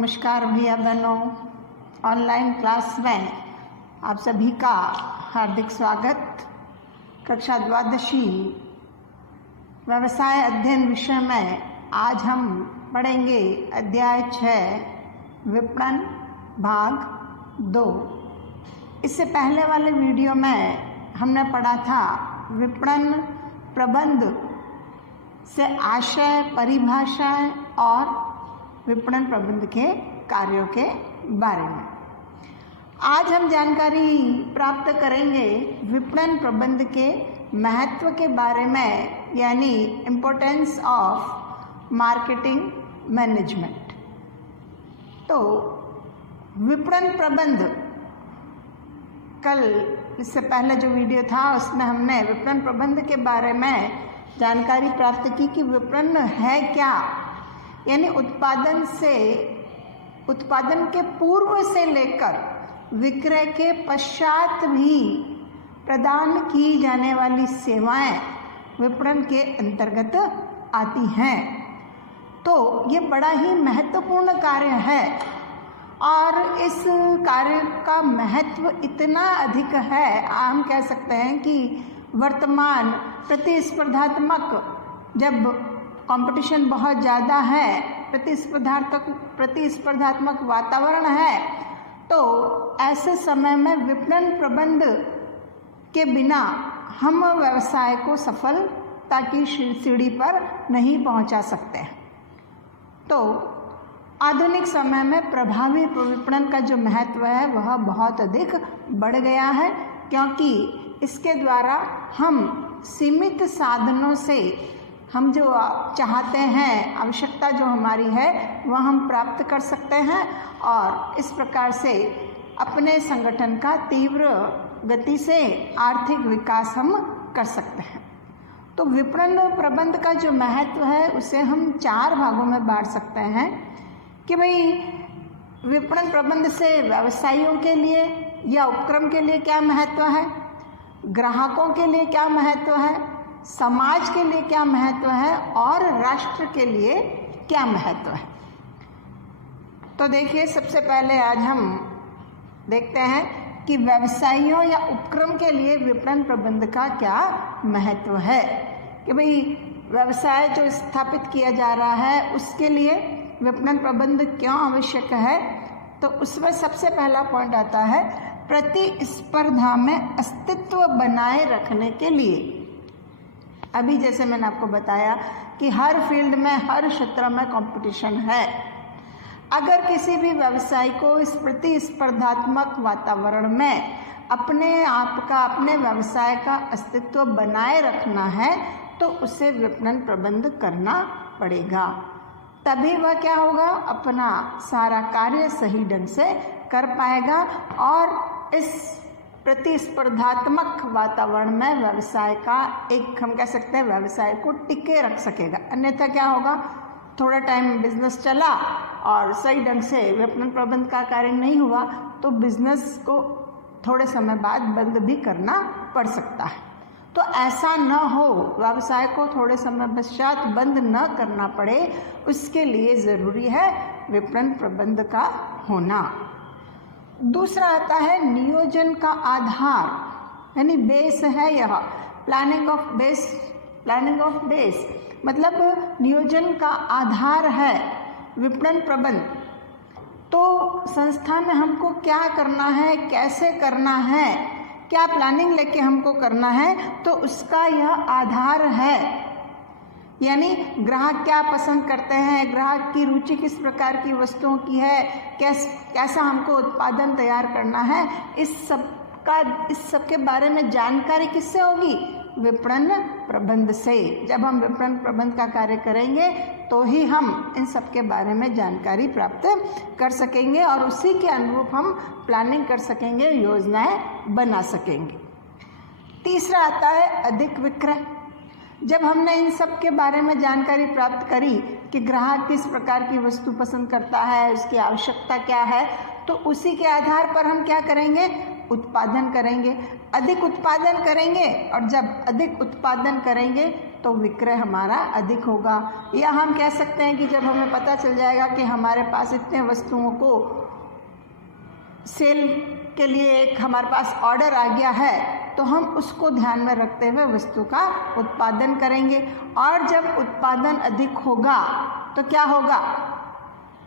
नमस्कार भैया बहनों, ऑनलाइन क्लास में आप सभी का हार्दिक स्वागत। कक्षा द्वादशी व्यवसाय अध्ययन विषय में आज हम पढ़ेंगे अध्याय 6 विपणन भाग 2। इससे पहले वाले वीडियो में हमने पढ़ा था विपणन प्रबंध से आशय, परिभाषा और विपणन प्रबंध के कार्यों के बारे में। आज हम जानकारी प्राप्त करेंगे विपणन प्रबंध के महत्व के बारे में, यानी इम्पोर्टेंस ऑफ मार्केटिंग मैनेजमेंट। तो विपणन प्रबंध, कल इससे पहले जो वीडियो था उसमें हमने विपणन प्रबंध के बारे में जानकारी प्राप्त की कि विपणन है क्या, यानी उत्पादन के पूर्व से लेकर विक्रय के पश्चात भी प्रदान की जाने वाली सेवाएं विपणन के अंतर्गत आती हैं। तो ये बड़ा ही महत्वपूर्ण कार्य है और इस कार्य का महत्व इतना अधिक है, हम कह सकते हैं कि वर्तमान प्रतिस्पर्धात्मक, जब कंपटीशन बहुत ज़्यादा है, प्रतिस्पर्धात्मक वातावरण है, तो ऐसे समय में विपणन प्रबंध के बिना हम व्यवसाय को सफलता की सीढ़ी पर नहीं पहुंचा सकते। तो आधुनिक समय में प्रभावी विपणन का जो महत्व है वह बहुत अधिक बढ़ गया है, क्योंकि इसके द्वारा हम सीमित साधनों से हम जो चाहते हैं, आवश्यकता जो हमारी है वह हम प्राप्त कर सकते हैं और इस प्रकार से अपने संगठन का तीव्र गति से आर्थिक विकास हम कर सकते हैं। तो विपणन प्रबंध का जो महत्व है उसे हम 4 भागों में बांट सकते हैं कि भाई विपणन प्रबंध से व्यवसायियों के लिए या उपक्रम के लिए क्या महत्व है, ग्राहकों के लिए क्या महत्व है, समाज के लिए क्या महत्व है और राष्ट्र के लिए क्या महत्व है। तो देखिए, सबसे पहले आज हम देखते हैं कि व्यवसायियों या उपक्रम के लिए विपणन प्रबंध का क्या महत्व है। कि भाई व्यवसाय जो स्थापित किया जा रहा है उसके लिए विपणन प्रबंध क्यों आवश्यक है। तो उसमें सबसे पहला पॉइंट आता है प्रतिस्पर्धा में अस्तित्व बनाए रखने के लिए। अभी जैसे मैंने आपको बताया कि हर फील्ड में, हर क्षेत्र में कंपटीशन है। अगर किसी भी व्यवसाय को इस प्रतिस्पर्धात्मक वातावरण में अपने आप का, अपने व्यवसाय का अस्तित्व बनाए रखना है तो उसे विपणन प्रबंध करना पड़ेगा। तभी वह क्या होगा, अपना सारा कार्य सही ढंग से कर पाएगा और इस प्रतिस्पर्धात्मक वातावरण में व्यवसाय का एक, हम कह सकते हैं, व्यवसाय को टिके रख सकेगा। अन्यथा क्या होगा, थोड़ा टाइम बिजनेस चला और सही ढंग से विपणन प्रबंध का कार्य नहीं हुआ तो बिजनेस को थोड़े समय बाद बंद भी करना पड़ सकता है। तो ऐसा न हो, व्यवसाय को थोड़े समय पश्चात बंद न करना पड़े, उसके लिए ज़रूरी है विपणन प्रबंध का होना। दूसरा आता है नियोजन का आधार, यानी बेस है यह, प्लानिंग ऑफ बेस मतलब नियोजन का आधार है विपणन प्रबंध। तो संस्था में हमको क्या करना है, कैसे करना है, क्या प्लानिंग लेके हमको करना है, तो उसका यह आधार है। यानी ग्राहक क्या पसंद करते हैं, ग्राहक की रुचि किस प्रकार की वस्तुओं की है, कैसा हमको उत्पादन तैयार करना है, इस सब के बारे में जानकारी किससे होगी, विपणन प्रबंध से। जब हम विपणन प्रबंध का कार्य करेंगे तो ही हम इन सब के बारे में जानकारी प्राप्त कर सकेंगे और उसी के अनुरूप हम प्लानिंग कर सकेंगे, योजनाएं बना सकेंगे। तीसरा आता है अधिक विक्रय। जब हमने इन सब के बारे में जानकारी प्राप्त करी कि ग्राहक किस प्रकार की वस्तु पसंद करता है, उसकी आवश्यकता क्या है, तो उसी के आधार पर हम क्या करेंगे, उत्पादन करेंगे, अधिक उत्पादन करेंगे, और जब अधिक उत्पादन करेंगे तो विक्रय हमारा अधिक होगा। या हम कह सकते हैं कि जब हमें पता चल जाएगा कि हमारे पास इतने वस्तुओं को सेल के लिए एक हमारे पास ऑर्डर आ गया है, तो हम उसको ध्यान में रखते हुए वस्तु का उत्पादन करेंगे। और जब उत्पादन अधिक होगा तो क्या होगा?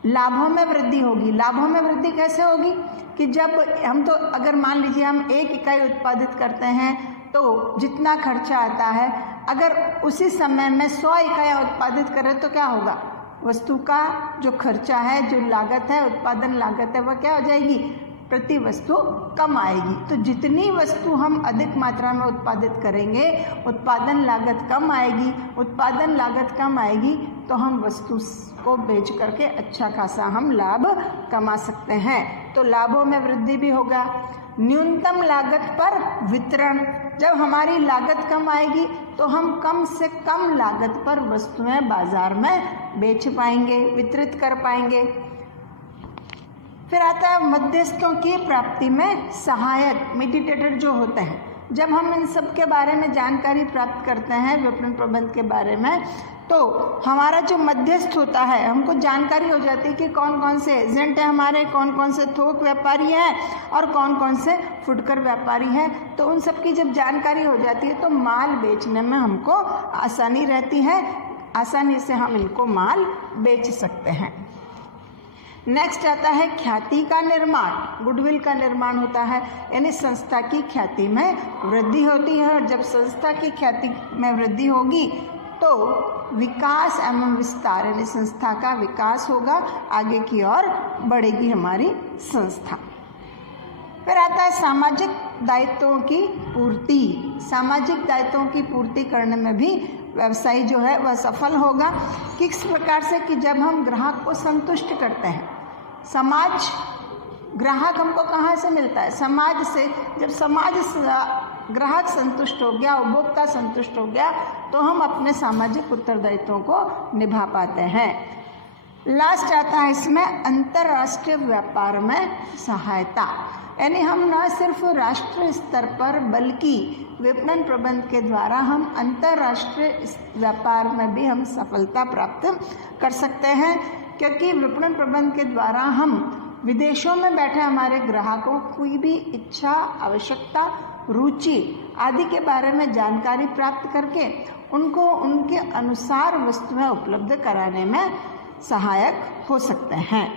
लाभों में वृद्धि होगी। लाभों में वृद्धि कैसे होगी कि जब हम तो अगर मान लीजिए हम 1 इकाई उत्पादित करते हैं तो जितना खर्चा आता है, अगर उसी समय में 100 इकाइयाँ उत्पादित करें तो क्या होगा? वस्तु का जो खर्चा है, जो लागत है, उत्पादन लागत है, वह क्या हो जाएगी? प्रति वस्तु कम आएगी। तो जितनी वस्तु हम अधिक मात्रा में उत्पादित करेंगे, उत्पादन लागत कम आएगी। उत्पादन लागत कम आएगी तो हम वस्तु को बेच करके अच्छा खासा हम लाभ कमा सकते हैं। तो लाभों में वृद्धि भी होगा। न्यूनतम लागत पर वितरण, जब हमारी लागत कम आएगी तो हम कम से कम लागत पर वस्तुएं बाजार में बेच पाएंगे, वितरित कर पाएंगे। फिर आता है मध्यस्थों की प्राप्ति में सहायक, मीडिएटर जो होते हैं। जब हम इन सब के बारे में जानकारी प्राप्त करते हैं, विपणन प्रबंध के बारे में, तो हमारा जो मध्यस्थ होता है, हमको जानकारी हो जाती है कि कौन कौन से एजेंट हैं हमारे, कौन कौन से थोक व्यापारी हैं और कौन कौन से फुटकर व्यापारी हैं। तो उन सब की जब जानकारी हो जाती है तो माल बेचने में हमको आसानी रहती है, आसानी से हम इनको माल बेच सकते हैं। नेक्स्ट आता है ख्याति का निर्माण, गुडविल का निर्माण होता है, यानी संस्था की ख्याति में वृद्धि होती है। और जब संस्था की ख्याति में वृद्धि होगी तो विकास एवं विस्तार, यानी संस्था का विकास होगा, आगे की ओर बढ़ेगी हमारी संस्था। फिर आता है सामाजिक दायित्वों की पूर्ति। सामाजिक दायित्वों की पूर्ति करने में भी व्यवसायी जो है वह सफल होगा। किस प्रकार से कि जब हम ग्राहक को संतुष्ट करते हैं, समाज, ग्राहक हमको कहाँ से मिलता है? समाज से। जब समाज ग्राहक संतुष्ट हो गया, उपभोक्ता संतुष्ट हो गया, तो हम अपने सामाजिक उत्तरदायित्वों को निभा पाते हैं। लास्ट आता है इसमें अंतर्राष्ट्रीय व्यापार में सहायता, यानी हम न सिर्फ राष्ट्रीय स्तर पर बल्कि विपणन प्रबंध के द्वारा हम अंतर्राष्ट्रीय व्यापार में भी हम सफलता प्राप्त कर सकते हैं। क्योंकि विपणन प्रबंध के द्वारा हम विदेशों में बैठे हमारे ग्राहकों कोई भी इच्छा, आवश्यकता, रुचि आदि के बारे में जानकारी प्राप्त करके उनको उनके अनुसार वस्तुएं उपलब्ध कराने में सहायक हो सकते हैं।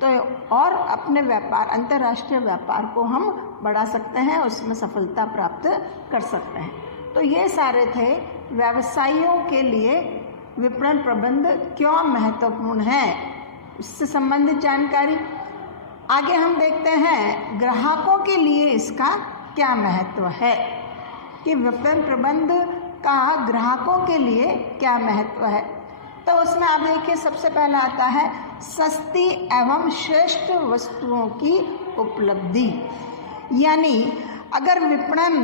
तो और अपने व्यापार, अंतर्राष्ट्रीय व्यापार को हम बढ़ा सकते हैं, उसमें सफलता प्राप्त कर सकते हैं। तो ये सारे थे व्यवसायियों के लिए विपणन प्रबंध क्यों महत्वपूर्ण है, इससे संबंधित जानकारी। आगे हम देखते हैं ग्राहकों के लिए इसका क्या महत्व है, कि विपणन प्रबंध का ग्राहकों के लिए क्या महत्व है। तो उसमें आप देखिए, सबसे पहला आता है सस्ती एवं श्रेष्ठ वस्तुओं की उपलब्धि। यानी अगर विपणन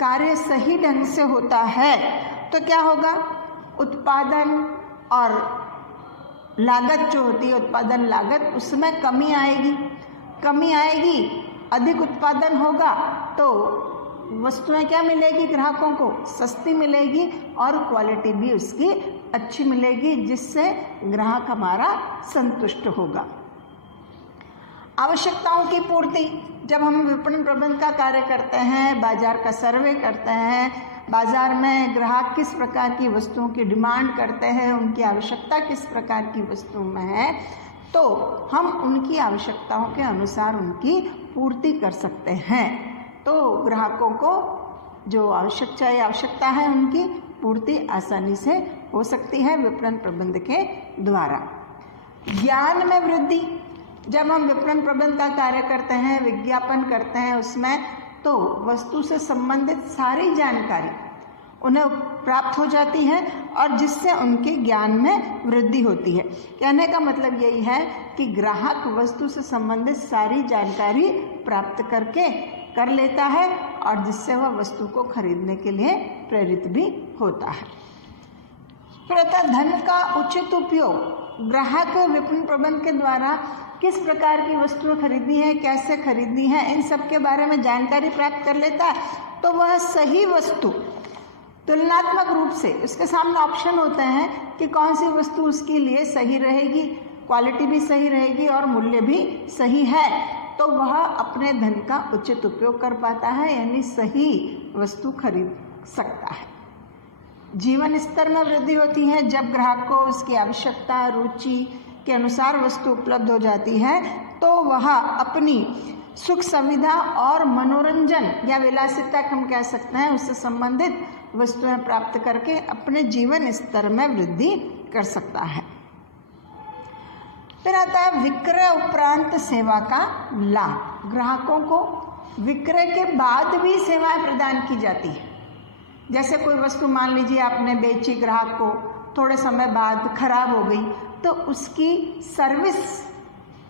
कार्य सही ढंग से होता है तो क्या होगा? उत्पादन और लागत जो होती है, उत्पादन लागत, उसमें कमी आएगी। कमी आएगी, अधिक उत्पादन होगा तो वस्तुएं क्या मिलेगी ग्राहकों को? सस्ती मिलेगी और क्वालिटी भी उसकी अच्छी मिलेगी, जिससे ग्राहक हमारा संतुष्ट होगा। आवश्यकताओं की पूर्ति, जब हम विपणन प्रबंध का कार्य करते हैं, बाजार का सर्वे करते हैं, बाजार में ग्राहक किस प्रकार की वस्तुओं की डिमांड करते हैं, उनकी आवश्यकता किस प्रकार की वस्तुओं में है, तो हम उनकी आवश्यकताओं के अनुसार उनकी पूर्ति कर सकते हैं। तो ग्राहकों को जो आवश्यकता है उनकी पूर्ति आसानी से हो सकती है विपणन प्रबंध के द्वारा। ज्ञान में वृद्धि, जब हम विपणन प्रबंध का कार्य करते हैं, विज्ञापन करते हैं, उसमें तो वस्तु से संबंधित सारी जानकारी उन्हें प्राप्त हो जाती है और जिससे उनके ज्ञान में वृद्धि होती है। कहने का मतलब यही है कि ग्राहक वस्तु से संबंधित सारी जानकारी प्राप्त करके कर लेता है और जिससे वह वस्तु को खरीदने के लिए प्रेरित भी होता है। फिर आता धन का उचित उपयोग, ग्राहक विपणन प्रबंध के द्वारा किस प्रकार की वस्तुएं खरीदनी है, कैसे खरीदनी है, इन सब के बारे में जानकारी प्राप्त कर लेता है, तो वह सही वस्तु तुलनात्मक रूप से उसके सामने ऑप्शन होते हैं कि कौन सी वस्तु उसके लिए सही रहेगी, क्वालिटी भी सही रहेगी और मूल्य भी सही है, तो वह अपने धन का उचित उपयोग कर पाता है, यानी सही वस्तु खरीद सकता है। जीवन स्तर में वृद्धि होती है जब ग्राहक को उसकी आवश्यकता, रुचि के अनुसार वस्तु उपलब्ध हो जाती है, तो वह अपनी सुख सुविधा और मनोरंजन या विलासिता हम कह सकते हैं उससे संबंधित वस्तुएं प्राप्त करके अपने जीवन स्तर में वृद्धि कर सकता है। फिर आता है विक्रय उपरांत सेवा का लाभ। ग्राहकों को विक्रय के बाद भी सेवाएं प्रदान की जाती है। जैसे कोई वस्तु मान लीजिए आपने बेची, ग्राहक को थोड़े समय बाद खराब हो गई, तो उसकी सर्विस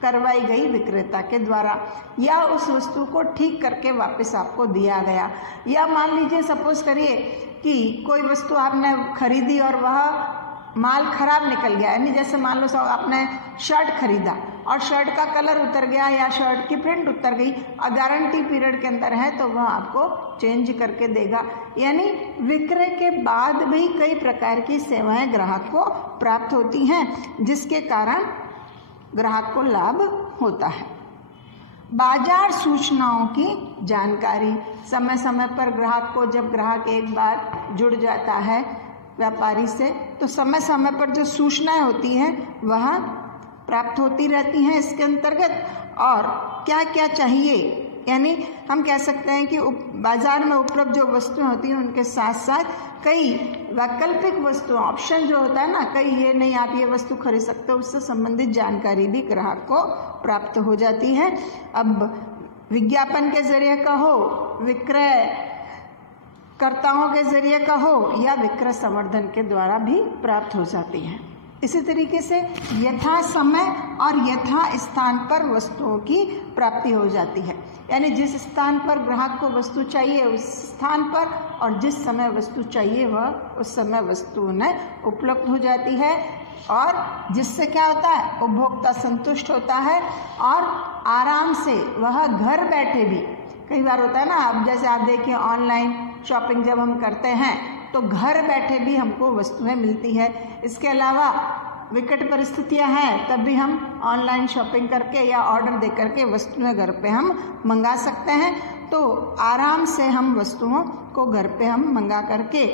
करवाई गई विक्रेता के द्वारा, या उस वस्तु को ठीक करके वापस आपको दिया गया। या मान लीजिए सपोज करिए कि कोई वस्तु आपने खरीदी और वह माल खराब निकल गया, यानी जैसे मान लो आपने शर्ट खरीदा और शर्ट का कलर उतर गया या शर्ट की प्रिंट उतर गई और गारंटी पीरियड के अंदर है, तो वह आपको चेंज करके देगा। यानी विक्रय के बाद भी कई प्रकार की सेवाएं ग्राहक को प्राप्त होती हैं, जिसके कारण ग्राहक को लाभ होता है। बाजार सूचनाओं की जानकारी, समय समय पर ग्राहक को, जब ग्राहक एक बार जुड़ जाता है व्यापारी से, तो समय समय पर जो सूचनाएं होती हैं वह प्राप्त होती रहती हैं इसके अंतर्गत। और क्या क्या चाहिए, यानी हम कह सकते हैं कि बाजार में उपलब्ध जो वस्तुएं होती हैं उनके साथ साथ कई वैकल्पिक वस्तुएं, ऑप्शन जो होता है ना, कई ये नहीं आप ये वस्तु खरीद सकते हो, उससे संबंधित जानकारी भी ग्राहक को प्राप्त हो जाती है। अब विज्ञापन के जरिए का हो, विक्रय कर्ताओं के जरिए का हो, या विक्रय संवर्धन के द्वारा भी प्राप्त हो जाती है। इसी तरीके से यथा समय और यथा स्थान पर वस्तुओं की प्राप्ति हो जाती है, यानी जिस स्थान पर ग्राहक को वस्तु चाहिए उस स्थान पर, और जिस समय वस्तु चाहिए वह उस समय वस्तु उन्हें उपलब्ध हो जाती है। और जिससे क्या होता है, उपभोक्ता संतुष्ट होता है और आराम से वह घर बैठे भी, कई बार होता है ना, अब जैसे आप देखिए ऑनलाइन शॉपिंग जब हम करते हैं तो घर बैठे भी हमको वस्तुएं मिलती है। इसके अलावा विकट परिस्थितियां हैं तब भी हम ऑनलाइन शॉपिंग करके या ऑर्डर दे करके वस्तुएं घर पे हम मंगा सकते हैं, तो आराम से हम वस्तुओं को घर पे हम मंगा करके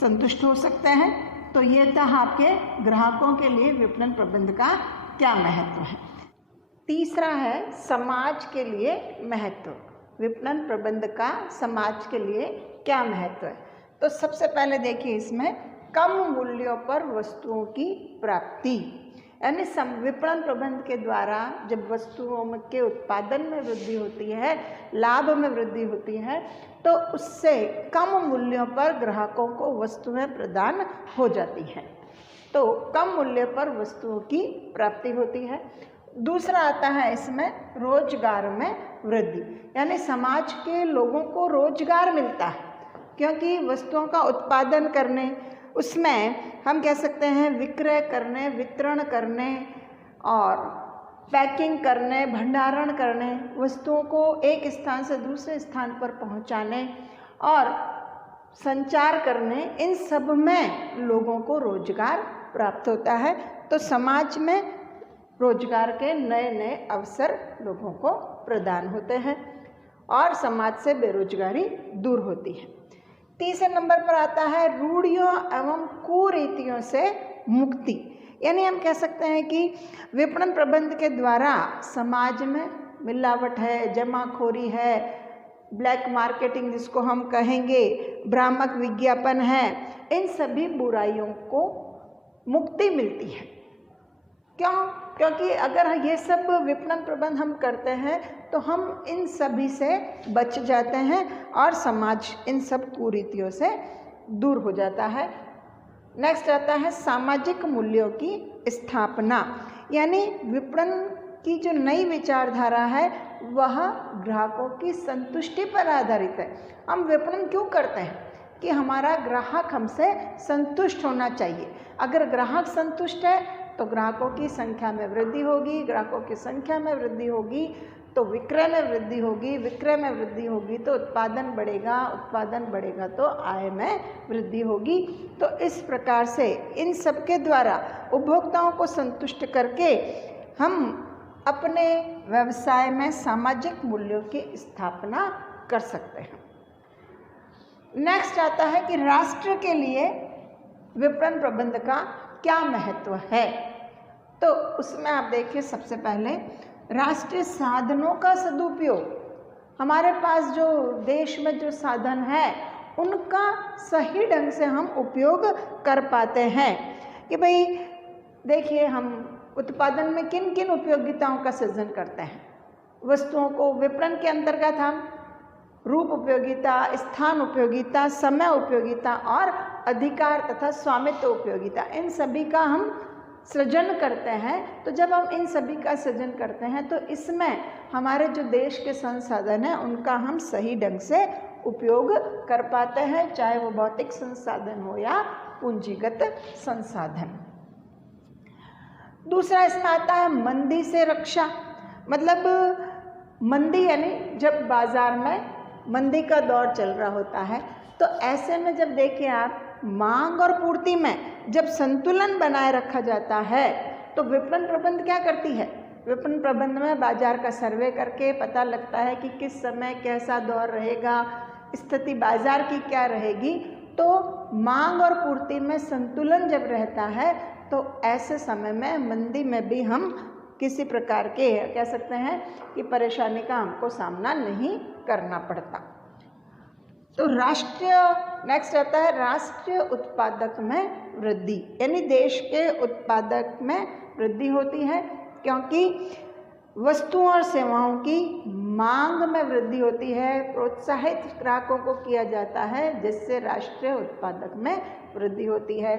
संतुष्ट हो सकते हैं। तो ये था आपके ग्राहकों के लिए विपणन प्रबंध का क्या महत्व है। तीसरा है समाज के लिए महत्व। विपणन प्रबंध का समाज के लिए क्या महत्व है। तो सबसे पहले देखिए इसमें कम मूल्यों पर वस्तुओं की प्राप्ति, यानी विपणन प्रबंध के द्वारा जब वस्तुओं के उत्पादन में वृद्धि होती है, लाभ में वृद्धि होती है, तो उससे कम मूल्यों पर ग्राहकों को वस्तुएं प्रदान हो जाती हैं। तो कम मूल्य पर वस्तुओं की प्राप्ति होती है। दूसरा आता है इसमें रोजगार में वृद्धि, यानी समाज के लोगों को रोजगार मिलता है, क्योंकि वस्तुओं का उत्पादन करने, उसमें हम कह सकते हैं विक्रय करने, वितरण करने और पैकिंग करने, भंडारण करने, वस्तुओं को एक स्थान से दूसरे स्थान पर पहुंचाने और संचार करने, इन सब में लोगों को रोजगार प्राप्त होता है। तो समाज में रोजगार के नए नए अवसर लोगों को प्रदान होते हैं और समाज से बेरोजगारी दूर होती है। तीसरे नंबर पर आता है रूढ़ियों एवं कुरीतियों से मुक्ति, यानी हम कह सकते हैं कि विपणन प्रबंध के द्वारा समाज में मिलावट है, जमाखोरी है, ब्लैक मार्केटिंग जिसको हम कहेंगे, भ्रामक विज्ञापन है, इन सभी बुराइयों को मुक्ति मिलती है। क्यों? क्योंकि अगर ये सब विपणन प्रबंध हम करते हैं तो हम इन सभी से बच जाते हैं और समाज इन सब कुरीतियों से दूर हो जाता है। नेक्स्ट आता है सामाजिक मूल्यों की स्थापना, यानी विपणन की जो नई विचारधारा है वह ग्राहकों की संतुष्टि पर आधारित है। हम विपणन क्यों करते हैं? कि हमारा ग्राहक हमसे संतुष्ट होना चाहिए। अगर ग्राहक संतुष्ट है तो ग्राहकों की संख्या में वृद्धि होगी, ग्राहकों की संख्या में वृद्धि होगी तो विक्रय में वृद्धि होगी, विक्रय में वृद्धि होगी तो उत्पादन बढ़ेगा, उत्पादन बढ़ेगा तो आय में वृद्धि होगी। तो इस प्रकार से इन सब के द्वारा उपभोक्ताओं को संतुष्ट करके हम अपने व्यवसाय में सामाजिक मूल्यों की स्थापना कर सकते हैं। नेक्स्ट आता है कि राष्ट्र के लिए विपणन प्रबंध का क्या महत्व है। तो उसमें आप देखिए, सबसे पहले राष्ट्रीय साधनों का सदुपयोग। हमारे पास जो देश में जो साधन है उनका सही ढंग से हम उपयोग कर पाते हैं कि भाई देखिए, हम उत्पादन में किन किन उपयोगिताओं का सृजन करते हैं। वस्तुओं को विपणन के अंतर्गत हम रूप उपयोगिता, स्थान उपयोगिता, समय उपयोगिता और अधिकार तथा स्वामित्व उपयोगिता, इन सभी का हम सृजन करते हैं। तो जब हम इन सभी का सृजन करते हैं तो इसमें हमारे जो देश के संसाधन हैं उनका हम सही ढंग से उपयोग कर पाते हैं, चाहे वो भौतिक संसाधन हो या पूंजीगत संसाधन। दूसरा इसमें आता है मंदी से रक्षा। मतलब मंदी यानी जब बाजार में मंदी का दौर चल रहा होता है तो ऐसे में जब देखें आप, मांग और पूर्ति में जब संतुलन बनाए रखा जाता है तो विपणन प्रबंध क्या करती है। विपणन प्रबंध में बाजार का सर्वे करके पता लगता है कि किस समय कैसा दौर रहेगा, स्थिति बाजार की क्या रहेगी। तो मांग और पूर्ति में संतुलन जब रहता है तो ऐसे समय में मंदी में भी हम किसी प्रकार के कह सकते हैं कि परेशानी का हमको सामना नहीं करना पड़ता। तो राष्ट्रीय नेक्स्ट आता है राष्ट्रीय उत्पादक में वृद्धि, यानी देश के उत्पादक में वृद्धि होती है क्योंकि वस्तुओं और सेवाओं की मांग में वृद्धि होती है, प्रोत्साहित ग्राहकों को किया जाता है जिससे राष्ट्रीय उत्पादक में वृद्धि होती है।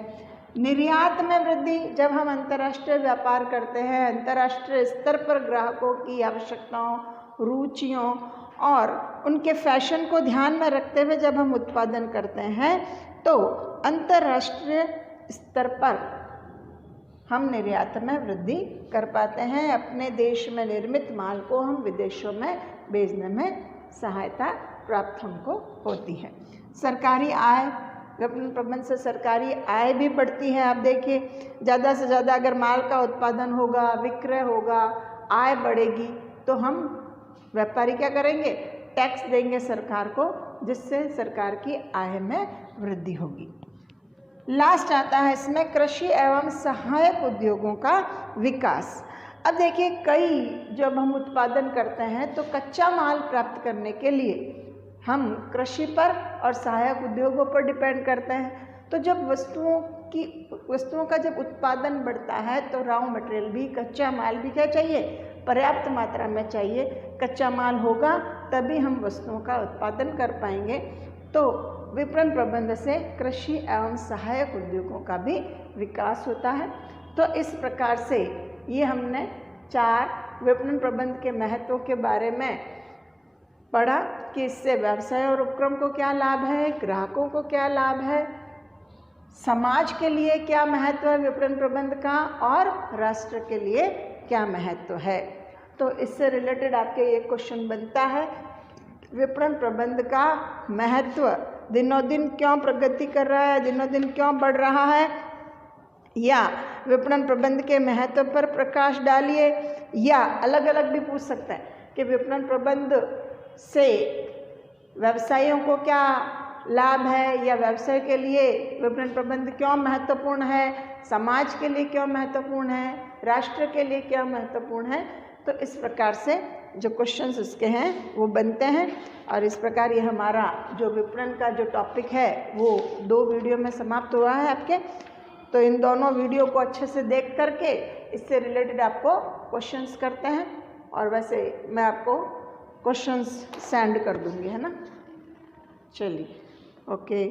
निर्यात में वृद्धि, जब हम अंतर्राष्ट्रीय व्यापार करते हैं, अंतर्राष्ट्रीय स्तर पर ग्राहकों की आवश्यकताओं, रुचियों और उनके फैशन को ध्यान में रखते हुए जब हम उत्पादन करते हैं तो अंतर्राष्ट्रीय स्तर पर हम निर्यात में वृद्धि कर पाते हैं। अपने देश में निर्मित माल को हम विदेशों में भेजने में सहायता प्राप्त हमको होती है। सरकारी आय, विपणन प्रबंध से सरकारी आय भी बढ़ती है। आप देखिए, ज़्यादा से ज़्यादा अगर माल का उत्पादन होगा, विक्रय होगा, आय बढ़ेगी तो हम व्यापारी क्या करेंगे, टैक्स देंगे सरकार को, जिससे सरकार की आय में वृद्धि होगी। लास्ट आता है इसमें कृषि एवं सहायक उद्योगों का विकास। अब देखिए, कई जब हम उत्पादन करते हैं तो कच्चा माल प्राप्त करने के लिए हम कृषि पर और सहायक उद्योगों पर डिपेंड करते हैं। तो जब वस्तुओं का जब उत्पादन बढ़ता है तो रॉ मटेरियल भी, कच्चा माल भी क्या चाहिए, पर्याप्त मात्रा में चाहिए। कच्चा माल होगा तभी हम वस्तुओं का उत्पादन कर पाएंगे। तो विपणन प्रबंध से कृषि एवं सहायक उद्योगों का भी विकास होता है। तो इस प्रकार से ये हमने 4 विपणन प्रबंध के महत्व के बारे में पढ़ा कि इससे व्यवसाय और उपक्रम को क्या लाभ है, ग्राहकों को क्या लाभ है, समाज के लिए क्या महत्व है विपणन प्रबंध का और राष्ट्र के लिए क्या महत्व है। तो इससे रिलेटेड आपके एक क्वेश्चन बनता है, विपणन प्रबंध का महत्व दिनों दिन क्यों प्रगति कर रहा है, दिनों दिन क्यों बढ़ रहा है, या विपणन प्रबंध के महत्व पर प्रकाश डालिए। या अलग अलग भी पूछ सकते हैं कि विपणन प्रबंध से व्यवसायियों को क्या लाभ है, या व्यवसाय के लिए विपणन प्रबंध क्यों महत्वपूर्ण है, समाज के लिए क्यों महत्वपूर्ण है, राष्ट्र के लिए क्या महत्वपूर्ण है। तो इस प्रकार से जो क्वेश्चंस इसके हैं वो बनते हैं। और इस प्रकार ये हमारा जो विपणन का जो टॉपिक है वो 2 वीडियो में समाप्त हुआ है आपके। तो इन दोनों वीडियो को अच्छे से देख करके इससे रिलेटेड आपको क्वेश्चंस करते हैं, और वैसे मैं आपको क्वेश्चंस सेंड कर दूँगी, है ना। चलिए, ओके।